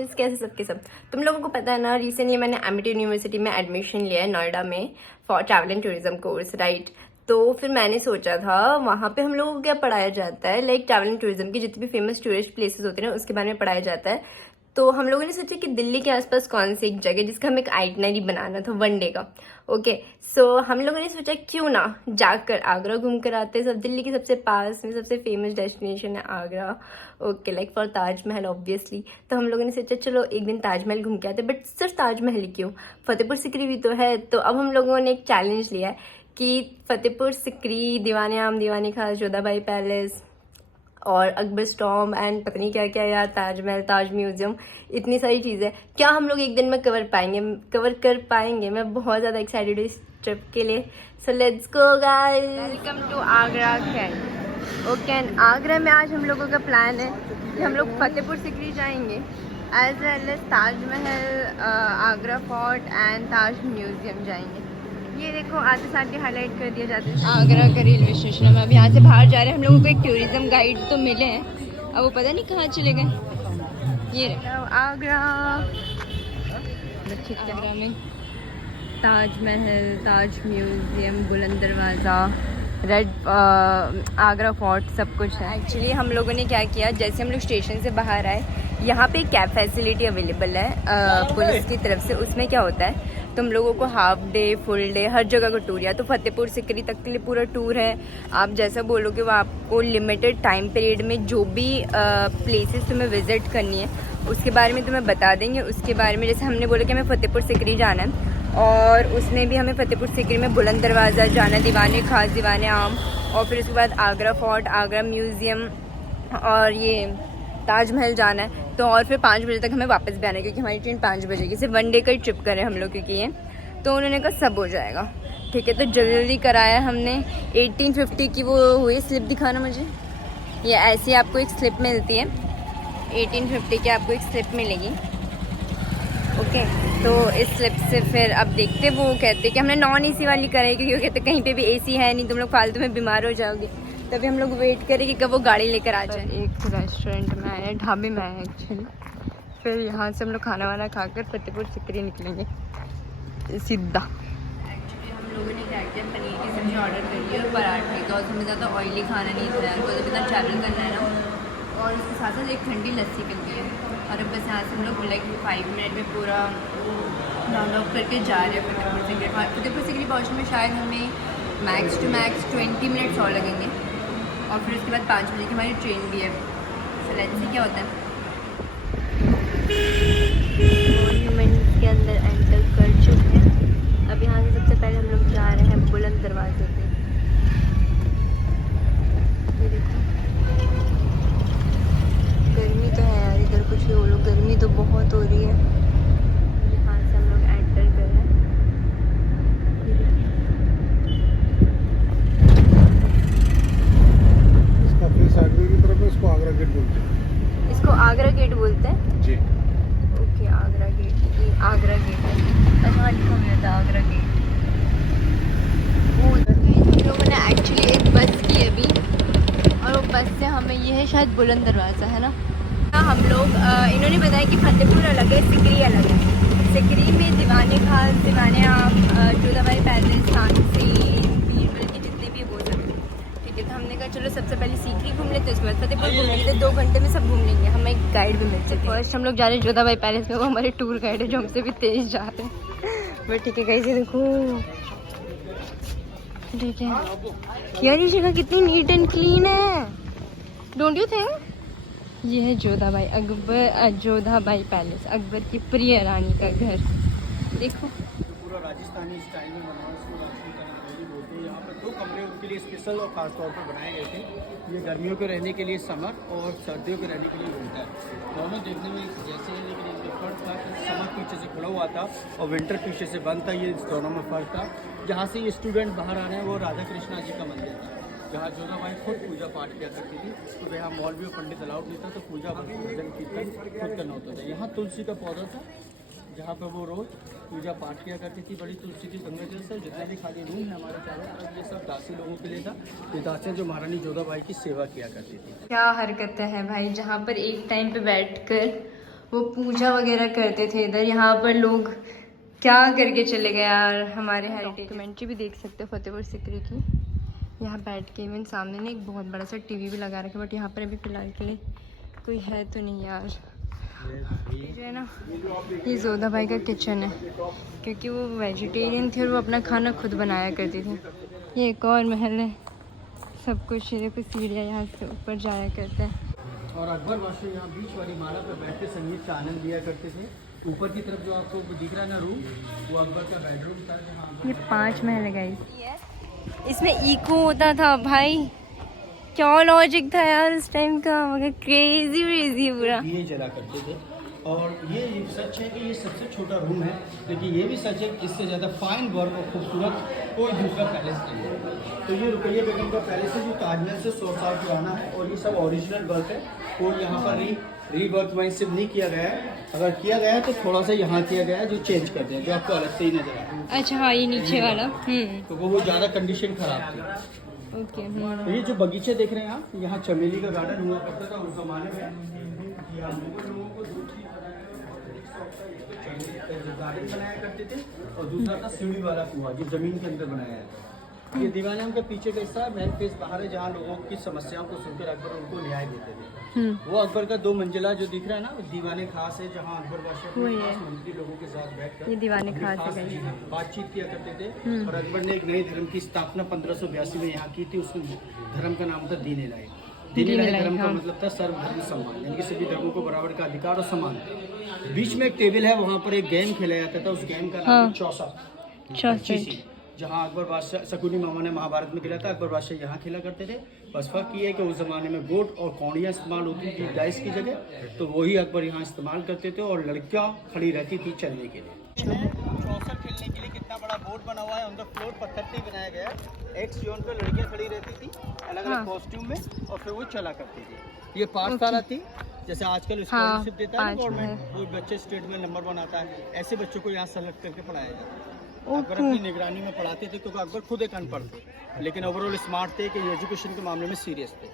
Guys, कैसे सबके सब। तुम लोगों को पता है ना, रिसेंटली मैंने एमिटी यूनिवर्सिटी में एडमिशन लिया है नोएडा में for travel and tourism course, right. तो फिर मैंने सोचा था वहाँ पे हम लोगों को क्या पढ़ाया जाता है, लाइक ट्रैवल एंड टूरिज्म की जितनी भी फेमस टूरिस्ट प्लेसेस होते हैं ना उसके बारे में पढ़ाया जाता है। तो हम लोगों ने सोचा कि दिल्ली के आसपास कौन सी एक जगह जिसका हमें एक आइटनरी बनाना था वन डे का। ओके, सो हम लोगों ने सोचा क्यों ना जाकर आगरा घूम कर आते हैं। सब दिल्ली के सबसे पास में सबसे फेमस डेस्टिनेशन है Agra. Okay, like for Taj Mahal obviously. तो हम लोगों ने सोचा चलो एक दिन ताजमहल घूम के आते, बट सिर्फ ताजमहल ही क्यों, फतेहपुर सिकरी भी तो है। तो अब हम लोगों ने एक चैलेंज लिया है कि फतेहपुर सिकरी, दीवाने आम, दीवाने खास, जोधाबाई पैलेस और अकबर स्टॉम एंड पता नहीं क्या क्या यार, ताजमहल, ताज म्यूजियम, इतनी सारी चीज़ें क्या हम लोग एक दिन में कवर कर पाएंगे। मैं बहुत ज़्यादा एक्साइटेड हूँ इस ट्रिप के लिए। So let's go guys, welcome to Agra cantt. Okay, and Agra में आज हम लोगों का प्लान है कि हम लोग फतेहपुर सिकरी जाएंगे as well as Taj Mahal, Agra fort and Taj museum जाएंगे। ये देखो आते साथ ही हाईलाइट कर दिया जाता है आगरा का रेलवे स्टेशन है। अब यहाँ से बाहर जा रहे हैं, हम लोगों को एक टूरिज्म गाइड तो मिले हैं, अब वो पता नहीं कहाँ चले गए। ये आगरा, आगरा में ताजमहल, ताज म्यूजियम, बुलंद दरवाज़ा, रेड आगरा फोर्ट, सब कुछ है। एक्चुअली हम लोगों ने क्या किया, जैसे हम लोग स्टेशन से बाहर आए, यहाँ पे कैब फैसिलिटी अवेलेबल है पुलिस की तरफ से। उसमें क्या होता है, तुम लोगों को हाफ डे, फुल डे, हर जगह का टूर, या तो फतेहपुर सिकरी तक के लिए पूरा टूर है। आप जैसा बोलोगे वो आपको लिमिटेड टाइम पीरियड में जो भी प्लेसेस तुम्हें विजिट करनी है उसके बारे में तुम्हें बता देंगे। उसके बारे में जैसे हमने बोला कि हमें फतेहपुर सिकरी जाना है, और उसने भी हमें फतेहपुर सिकरी में बुलंद दरवाज़ा जाना है, दीवाने खास, दीवाने आम, और फिर उसके बाद आगरा फोर्ट, आगरा म्यूज़ियम और ये ताजमहल जाना है। तो और फिर 5 बजे तक हमें वापस भी आना है, क्योंकि हमारी ट्रेन 5 बजे की। सिर्फ वन डे का ही ट्रिप करें हम लोग, क्योंकि ये तो उन्होंने कहा सब हो जाएगा। ठीक है, तो जल्दी जल्दी कराया हमने। 1850 की वो हुई स्लिप, दिखाना मुझे। ये ऐसी आपको एक स्लिप मिलती है, 1850 की आपको एक स्लिप मिलेगी। ओके, तो इस स्लिप से फिर अब देखते, वो कहते कि हमने नॉन एसी वाली कराई, क्योंकि वो कहते कहीं पे भी एसी है नहीं, तुम लोग फालतू में बीमार हो जाओगे। तभी हम लोग वेट करें कि कब वो गाड़ी लेकर आ जाए। एक रेस्टोरेंट में आए, ढाबे में आए एक्चुअली। फिर यहाँ से हम लोग खाना वाना खाकर फतेहपुर सिकरी निकलेंगे सीधा। एक्चुअली हम लोगों ने क्या किया, पनीर की सब्ज़ी ऑर्डर करी है और पराठे का, और उसमें ज़्यादा ऑयली खाना नहीं था यार, तो इतना ट्रैवल करना है ना। और उसके साथ साथ एक ठंडी लस्सी मिल गई है। और अब बस यहाँ से हम लोग लाइक 5 मिनट में पूरा राउंड ऑफ करके जा रहे हैं फतेहपुर सिकरी। फतेहपुर सिकरी पहुँचने में शायद हमें मैक्स टू मैक्स 20 मिनट्स और लगेंगे, और फिर उसके बाद 5 बजे की हमारी ट्रेन भी है। सो लेट्स सी क्या होता है। मॉन्यूमेंट के अंदर एंटर कर चुके हैं। अब यहाँ से सबसे पहले हम लोग जा रहे हैं बुलंद दरवाजे पे। ये देखो, गर्मी तो है यार इधर, कुछ ही बोलो, गर्मी तो बहुत हो रही है। यहाँ से हम लोग एंटर कर रहे हैं। इसका फेस आगरा की तरफ है, इसको आगरा गेट बोलते हैं। इसको आगरा गेट बोलते हैं जी। ओके, आगरा गेट, ये आगरा गेट है। अच्छा, लिखा हुआ था आगरा गेट। वो हम लोगों ने एक्चुअली एक बस की अभी, और वो बस से हमें, ये है शायद बुलंद दरवाज़ा है ना। हम लोग इन्होंने बताया कि फतेहपुर अलग है, सिकरी अलग है। सिकरी में दीवाने खास, दीवाने आम, जोधाबाई पैलेस, तानसी, बीरबल की जितने भी वो सब। ठीक है, तो हमने कहा चलो सबसे पहले सीकरी घूम लेते, उसके बाद फतेहपुर घूम लेंगे, तो 2 घंटे में सब घूम लेंगे। हमें एक गाइड भी मिल सकती है। फर्स्ट हम लोग जा रहे हैं जोधाबाई पैलेस में, वो हमारे टूर गाइड है जो हमसे भी तेज जा रहे हैं। बट ठीक है, कैसे देखो, ठीक है यार, ये जगह कितनी नीट एंड क्लीन है, डोंट यू थिंक। ये है जोधाबाई पैलेस, अकबर की प्रिय रानी का घर। देखो पूरा राजस्थानी स्टाइल में बना है, इसको राजस्थानी रंगोली बोलते हैं। यहाँ पर 2 कमरे उनके लिए स्पेशल और ख़ास तौर पर बनाए गए थे। ये गर्मियों के रहने के लिए समर, और सर्दियों के रहने के लिए विंटर। दोनों देखने में जैसे हैं, लेकिन इनमें फ़र्क था कि समर पीछे से खुला हुआ था और विंटर पीछे से बंद था। ये दोनों में फ़र्क था। जहाँ से ये स्टूडेंट बाहर आ रहे हैं वो राधा कृष्णा जी का मंदिर था, जहाँ जोधाबाई खुद पूजा पाठ किया करती थी। तो यहाँ मौलवी और पंडित अलाउड नहीं था, तो पूजा भजन कीर्तन खुद करना होता था। यहाँ तुलसी का पौधा था, जहाँ पर वो रोज़ पूजा पाठ किया करती थी। बड़ी तुलसी की गंगा जल से जितना भी खाली रूम है हमारे चारों तरफ, ये सब दासी लोगों के लिए था। ये दासियाँ जो महारानी जोधाबाई की सेवा किया करती थी। क्या हरकतें हैं भाई, जहाँ पर एक टाइम पे बैठकर वो पूजा वगैरह करते थे इधर। यहाँ पर लोग क्या करके चले गए यार। हमारे हेरिटेज डॉक्यूमेंट्री भी देख सकते हो फतेहपुर सिकरी की। यहाँ बैठ के इवन सामने ना एक बहुत बड़ा सा टीवी भी लगा रखा है, बट यहाँ पर अभी फ़िलहाल के लिए कोई है तो नहीं यार। ये जो है ना, ये जोधा भाई का किचन है, क्योंकि वो वेजिटेरियन थे और वो अपना खाना खुद बनाया करते थे। ये एक और महल है, सब कुछ। देखो सीढ़ियाँ यहाँ से ऊपर जाया करते हैं। और अकबर बादशाह यहाँ बीच वाली माला पर बैठ के संगीत का आनंद लिया करते थे। ऊपर की तरफ जो आपको दिख रहा है ना रूम, वो अकबर का बेडरूम था जहाँ ये 5 महल है गाइस। इसमें इको होता था भाई, क्या लॉजिक था यार उस टाइम का, मगर क्रेजी व्रेजी पूरा। दिए जला करते थे। और ये सच है कि ये सबसे छोटा रूम है, लेकिन ये भी सच है कि इससे ज़्यादा फाइन वर्क और खूबसूरत कोई दूसरा पैलेस नहीं है। तो ये रुकैया बेगम का पैलेस है जो ताजमहल से 100 साल पुराना है, और ये सब ओरिजिनल वर्क है। और यहाँ पर रीवर्क वहीं से नहीं किया गया है, अगर किया गया है तो थोड़ा सा यहाँ किया गया है जो चेंज कर दिया, जो आपको अलग से ही नजर आए। अच्छा हाँ, ये नीचे वाला। तो वो ज़्यादा कंडीशन खराब थी। ओके। तो ये जो बगीचे देख रहे हैं आप, यहाँ चमेली का गार्डन हुआ करता था उस जमाने में। लोगों को गार्डन बनाया करते थे, और दूसरा था सीढ़ी वाला कुआं जो जमीन के अंदर बनाया है। ये दीवाने उनके पीछे का हिस्सा मेन फेस बाहर है, जहाँ लोगों की समस्याओं को सुनकर अकबर उनको न्याय देते थे। वो अकबर का 2 मंजिला जो दिख रहा है ना, वो दीवाने खास है, जहाँ अकबर बादशाह मंत्री लोगों के साथ बैठकर ये दीवाने खास है, बातचीत किया करते थे। और अकबर ने एक नए धर्म की स्थापना 1582 में यहाँ की थी। उस धर्म का नाम था दीन इलाही। दीन इलाही धर्म का मतलब था सर्वधर्म सम्मान, यानी कि सभी धर्मों को बराबर का अधिकार और सम्मान। बीच में एक टेबल है, वहाँ पर एक गेम खेला जाता था, उस गेम का नाम है चौसा, जहाँ अकबर बादशाह शकुनी मामा ने महाभारत में खेला था, अकबर बादशाह यहाँ खेला करते थे। बस फर्क ये है कि उस ज़माने में गोट और कौड़ियाँ इस्तेमाल होती थी डाइस की जगह, तो वही अकबर यहाँ इस्तेमाल करते थे, और लड़कियाँ खड़ी रहती थी चलने के लिए। चौसा खेलने के लिए कितना बड़ा बोर्ड बना हुआ है, ऑन द फ्लोर पत्थर से बनाया गया है। एक जोन पर लड़कियाँ खड़ी रहती थी अलग अलग कॉस्ट्यूम में, और फिर वो चला करती थी। ये पाठशाला थी, जैसे आजकल स्कॉलरशिप देता है गवर्नमेंट, वो बच्चे स्टेट में नंबर बनाता है, ऐसे बच्चों को यहाँ सेलेक्ट करके पढ़ाया जाता है। अकबर अपनी निगरानी में पढ़ाते थे, क्योंकि अकबर खुद एक अनपढ़ थे, लेकिन ओवरऑल स्मार्ट थे कि एजुकेशन के मामले में सीरियस थे।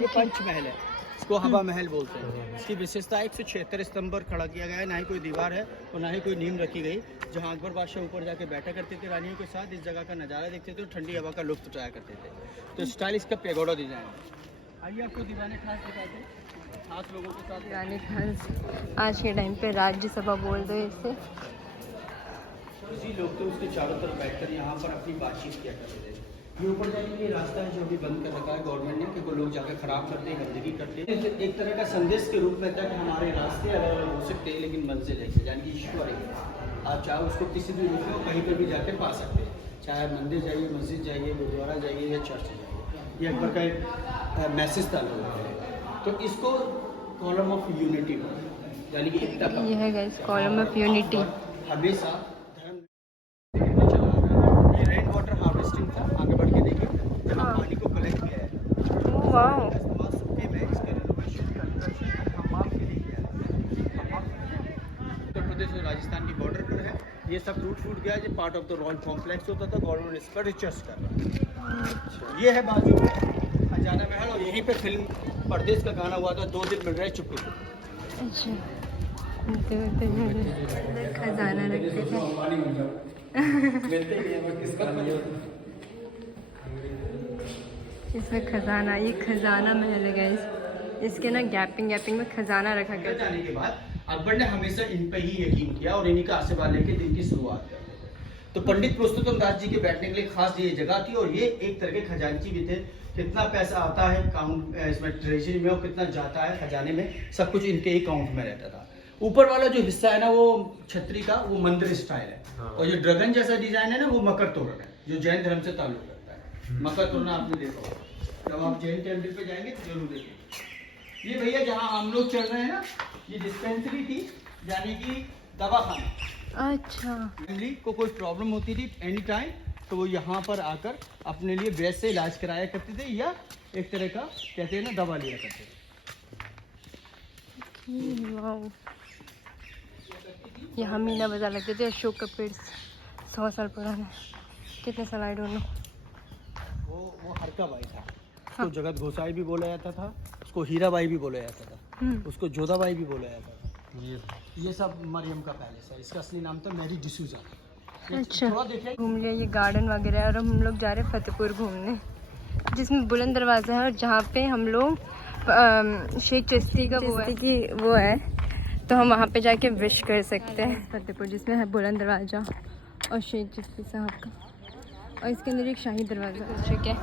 ये पंचमहल है, इसको हवा महल बोलते हैं। इसकी विशेषता 176 स्तंभ पर खड़ा किया गया है, ना ही कोई दीवार है और ना ही कोई नींव रखी गई। जहाँ अकबर बादशाह ऊपर जाके बैठा करते थे रानियों के साथ, इस जगह का नज़ारा देखते थे और ठंडी हवा का लुत्फ उठाया करते थे। तो स्टाइल इसका पेगोडा डिजाइन है। आइए आपको दीवाने खास दिखाते हैं, खास लोगों के साथ। दीवाने खास आज के टाइम पे राज्यसभा बोल दो इसे। जी लोग तो उसके चारों तरफ बैठकर यहाँ पर अपनी बातचीत किया करते थे। ये ऊपर जाने के लिए रास्ता है जो अभी बंद कर रखा है गवर्नमेंट ने, क्योंकि लोग जाकर खराब करते हैं, गंदगी करते हैं। एक तरह का संदेश के रूप में था कि हमारे रास्ते अलग अलग हो सकते हैं, लेकिन मंजिल है, यानी कि ईश्वर है। आप चाहे उसको किसी भी रूप में कहीं पर भी जाकर पा सकते हैं, चाहे मंदिर जाइए, मस्जिद जाइए, गुरुद्वारा जाइए या चर्च जाइए। ये अकबर का एक मैसेज था लोगों के लिए। तो इसको कॉलम ऑफ यूनिटी, यानी कि एकता का, ये है गाइस कॉलम ऑफ यूनिटी। हमेशा रेन वाटर हार्वेस्टिंग था, आगे बढ़ के देखिए जहाँ पानी को कलेक्ट किया है। वाओ, उत्तर प्रदेश और राजस्थान की बॉर्डर पर है। ये सब टूट गया, ये part of the royal complex होता था, गवर्नमेंट इस पर रिसर्च कर रहा है। ये है बाजू में खजाना महल, और यहीं पे फिल्म परदेश का गाना हुआ था, 2 दिन मिल रहे चुप चुप। अच्छा खजाना रखते थे। इसमें खजाना, ये खजाना महल है गाइस। इसके ना गैपिंग में खजाना रखा गया। जाने के बाद अकबर ने हमेशा इन पे ही यकीन किया और इन्हीं का आशीर्वाद लेके दिन की शुरुआत करते थे। तो पंडित पुरुषोत्तम दास जी के बैठने के लिए खास ये जगह थी, और ये एक तरह के खजांची भी थे। कितना पैसा आता है काउंट इसमें ट्रेजरी में और कितना जाता है खजाने में, सब कुछ इनके ही काउंट में रहता था। ऊपर वाला जो हिस्सा है ना, वो छतरी का, वो मंदिर स्टाइल है। और जो ड्रैगन जैसा डिजाइन है ना, वो मकर तोरण है, जो जैन धर्म से ताल्लुक रखता है। मकर तोरण आपने देखा होगा, जब आप जैन टेम्पल पे जाएंगे तो जरूर देखेंगे। ये भैया जहाँ हम लोग चल रहे हैं ना, ये डिस्पेंसरी थी, यानी कि दवाखाना। अच्छा, फैमिली को कोई प्रॉब्लम होती थी एनी टाइम, तो वो यहाँ पर आकर अपने लिए वैद से इलाज कराया करते थे, या एक तरह का कहते हैं ना दवा लिया करते थे। वाओ, यहाँ मीना बाजार लगते थे, अशोक का पेड़ 100 साल पुराना, कितने साल आई डोंट नो। वो हरका बाई था, उसको जगत गोसाई भी बोला जाता था, उसको हीराबाई भी बोला जाता था, उसको जोधाबाई भी बोला जाता था। ये सब मरियम का पैलेस है, इसका असली नाम था मैरी डिसूजा। अच्छा, थोड़ा देखिए घूम लिया ये गार्डन वगैरह, और हम लोग जा रहे हैं फतेहपुर घूमने, जिसमें बुलंद दरवाज़ा है और जहाँ पे हम लोग शेख चिश्ती का वो है, तो हम वहाँ पे जाके विश कर सकते हैं। फतेहपुर जिसमें है बुलंद दरवाज़ा और शेख चिश्ती साहब का, और इसके अंदर एक शाही दरवाज़ा। ठीक है,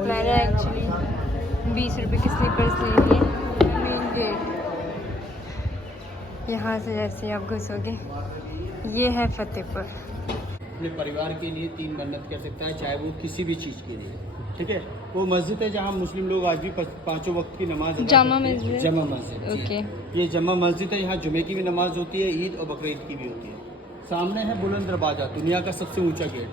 मैंने एक्चुअली 20 रुपये के स्लीपर्स ले लिए। मेन गेट यहाँ से जैसे आप घुसोगे, ये है फतेहपुर। अपने परिवार के लिए 3 मन्नत कर सकता है, चाहे वो किसी भी चीज़ के लिए। ठीक है, वो मस्जिद है जहाँ मुस्लिम लोग आज भी 5 वक्त की नमाज अदा जामा करते हैं। मस्जिद। जामा मस्जिद, ओके। ये जामा मस्जिद है, यहाँ जुमे की भी नमाज होती है, ईद और बकरीद की भी होती है। सामने है बुलंद दरवाज़ा, दुनिया का सबसे ऊंचा गेट।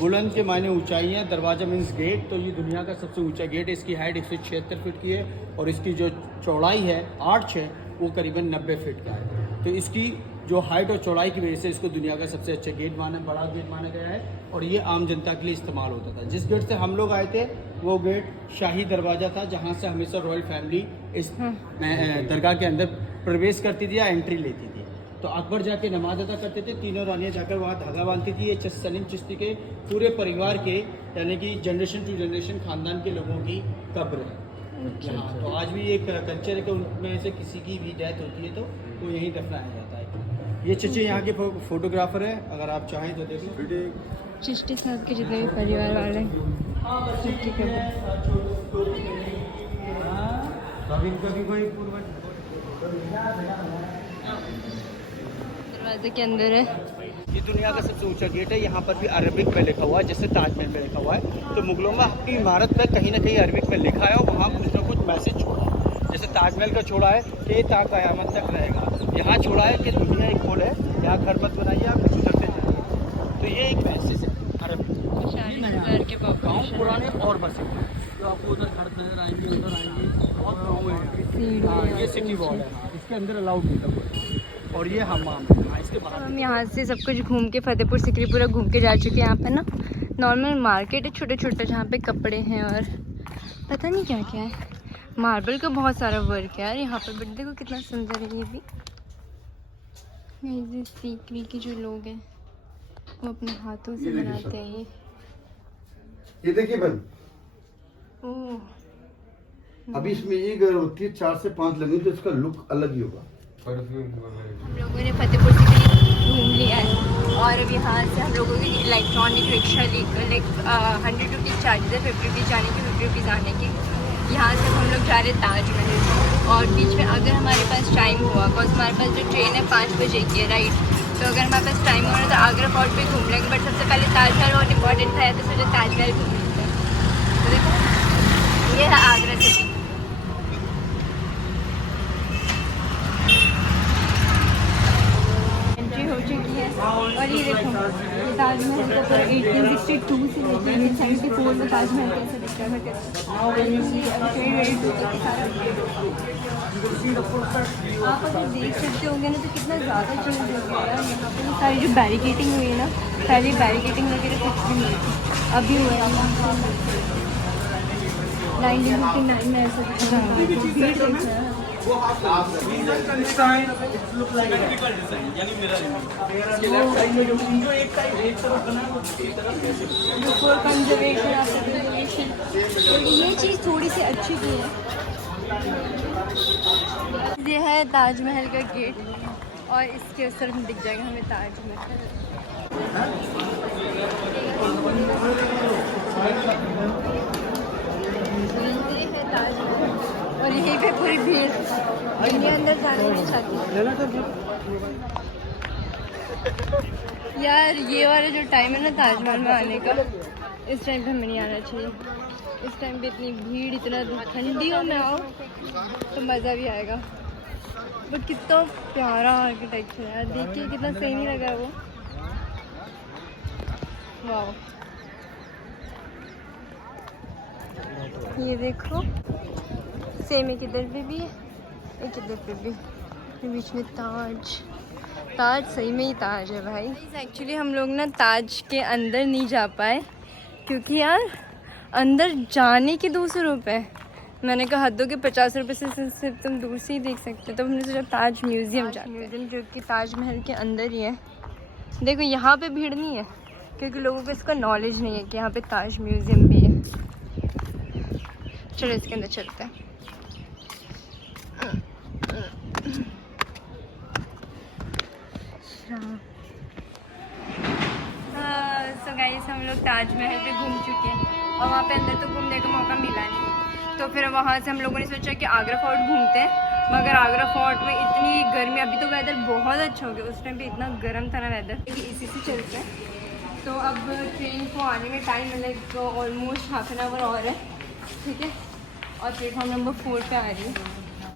बुलंद के मायने ऊंचाई है, दरवाज़ा मीन्स गेट, तो ये दुनिया का सबसे ऊंचा गेट है। इसकी हाइट 176 फीट की है और इसकी जो चौड़ाई है, आर्च है, वो करीबन 90 फीट का है। तो इसकी जो हाइट और चौड़ाई की वजह से इसको दुनिया का सबसे अच्छा गेट बड़ा गेट माना गया है, और ये आम जनता के लिए इस्तेमाल होता था। जिस गेट से हम लोग आए थे वो गेट शाही दरवाज़ा था, जहाँ से हमेशा रॉयल फैमिली इस दरगाह के अंदर प्रवेश करती थी या एंट्री लेती थी। तो अकबर जाके नमाज अदा करते थे, तीनों रानियाँ जाकर वहाँ धागा बांधती थी। ये सलीम चिश्ती के पूरे परिवार के, यानी कि जनरेशन टू जनरेशन खानदान के लोगों की कब्र है। हाँ, तो आज भी एक कल्चर है कि उनमें से किसी की भी डेथ होती है तो यहीं दफनाया जाता है। ये चचे यहाँ के फोटोग्राफर है, अगर आप चाहें तो देख लो। चिश्ती साहब के जितने भी परिवार वाले दरवाजे के अंदर है। ये दुनिया का सबसे ऊंचा गेट है, यहाँ पर भी अरबिक में लिखा हुआ है, जैसे ताजमहल में लिखा हुआ है। तो मुगलों में अपनी इमारत में कहीं ना कहीं अरबिक में लिखा है और वहाँ कुछ ना कुछ मैसेज छोड़ा है। जैसे ताजमहल का छोड़ा है कि ता क़यामत तक रहेगा, यहाँ छोड़ा है कि दुनिया एक गोल है, यहाँ घर मत बनाइए, आप गुजरते जाइए। तो ये एक मैसेज है अरबिक। गाँव पुराने और बसे, तो आपको उधर घर नजर आएंगे, उधर आएंगे, बहुत गाँव है। ये सिटी वॉल है, इसके अंदर अलाउड नहीं था, और ये हमाम है इसके बाहर। हम यहाँ से सब कुछ घूम के फतेहपुर सिकरी पूरा घूम के जा चुके हैं। यहाँ पे ना नॉर्मल मार्केट है छोटे छोटे, जहाँ पे कपड़े हैं और पता नहीं क्या क्या है। मार्बल का बहुत सारा वर्क है यार यहाँ पे, बट देखो कितना सुंदर है ये भी। ये सीकरी के जो लोग हैं वो अपने हाथों से बनाते हैं ये देखिए बहन, ओह अभी इसमें एक अगर होती है 4 से 5 लगेंगे तो इसका लुक अलग ही होगा। हम लोगों ने फतेहपुर सिकरी घूम लिया है, और अब यहाँ से हम लोगों की electronic rickshaw like 100 rupees charges है, 50 रुपीज़ जाने की, 50 रुपीज़ आने की। यहाँ से हम लोग जा रहे हैं ताजमहल, और बीच में अगर हमारे पास टाइम हुआ, बिकॉज हमारे पास जो ट्रेन है 5 बजे की है, राइट, तो अगर हमारे पास टाइम हो रहा है तो आगरा फोर्ट पे घूम लेंगे, बट सबसे पहले ताजमहल बहुत इंपॉर्टेंट था, तो सोचा ताजमहल घूम लेते हैं। तो देखो ये है आगरा सिटी। एंट्री हो चुकी है, और ये देखो ये ताजमहल का पूरा 1862 से लेकर 1874 में ताजमहल कैसे दिखता है। आप अगर देख सकते होंगे ना तो कितना ज़्यादा चेंज हो गया है यहाँ पे। सारी जो बैरिकेटिंग हुई है ना, पहले बैरिकेटिंग वगैरह कुछ भी नहीं थी, अभी हुआ है। 1959 में ऐसा कुछ था, भीड़ देखा है। ये चीज़ थोड़ी सी अच्छी भी है। ये है ताजमहल का गेट, और इसके उस तरफ दिख जाएगा हमें ताजमहल। ये है ताजमहल, और यहीं पे पूरी भीड़, और ये अंदर जाना नहीं चाहती यार। ये वाला जो टाइम है ना ताजमहल में आने का, इस टाइम पे हमें नहीं आना चाहिए। इस टाइम पे इतनी भीड़, इतना ठंडियों में आओ तो मज़ा भी आएगा। बट कितना प्यारा आर्किटेक्चर है, देखिए कितना सही नहीं लगा वो। वाह, ये देखो सेम एक इधर पे भी है, एक इधर पे भी, बीच में ताज। ताज सही में ही ताज है भाई। एक्चुअली हम लोग ना ताज के अंदर नहीं जा पाए, क्योंकि यार अंदर जाने के 200 रुपये, मैंने कहा हद हो कि 50 रुपये से सिर्फ तुम दूर से ही देख सकते हो। तो हमने सोचा ताज म्यूज़ियम जाते हैं। म्यूज़ियम जो कि ताजमहल के अंदर ही है। देखो यहाँ पे भीड़ नहीं है क्योंकि लोगों को इसका नॉलेज नहीं है कि यहाँ पे ताज म्यूज़ियम भी है। चलो इसके अंदर चलते हैं। सो गाइस हम लोग ताजमहल पे घूम चुके हैं और वहाँ पे अंदर तो घूमने का मौका मिला नहीं। तो फिर वहाँ से हम लोगों ने सोचा कि आगरा फोर्ट घूमते हैं, मगर आगरा फोर्ट में इतनी गर्मी, अभी तो वेदर बहुत अच्छा हो गया, उस टाइम पे इतना गर्म था ना वेदर कि इसी से चलते हैं। तो अब ट्रेन को आने में time like almost half an hour और है, ठीक है। और प्लेटफॉर्म नंबर 4 पे आ रही है।